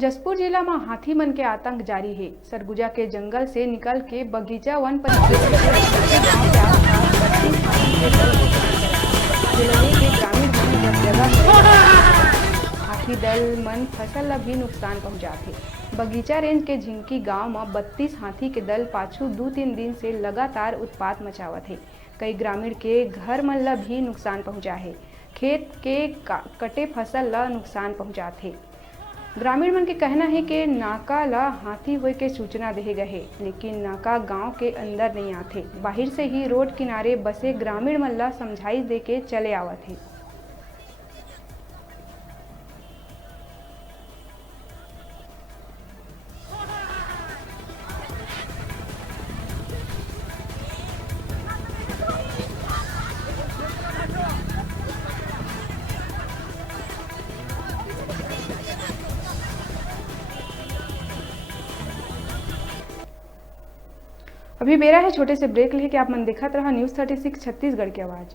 जसपुर जिला में हाथी मन के आतंक जारी है। सरगुजा के जंगल से निकल के बगीचा वन परिक्षेत्र के गांव के आसपास 32 हाथी के दल के ग्रामीण मन जब जगह हाथी दल मन फसल ला भी नुकसान पहुंचाते। बगीचा रेंज के झिंकी गांव में 32 हाथी के दल पाछू 2-3 दिन से लगातार उत्पात मचावत है। कई ग्रामीण के घर मन ला भी नुकसान पहुंचा है। खेत के कटे फसल ला नुकसान पहुंचाते। ग्रामीण मन के कहना है कि नाका ला हाथी होए के सूचना देहे गए, लेकिन नाका गांव के अंदर नहीं आते। बाहर से ही रोड किनारे बसे ग्रामीण मन ला समझाई दे के चले आवत है। अभी बेरा है छोटे से ब्रेक लेके आप मन देखत रहा न्यूज़ 36 छत्तीसगढ़ की आवाज़।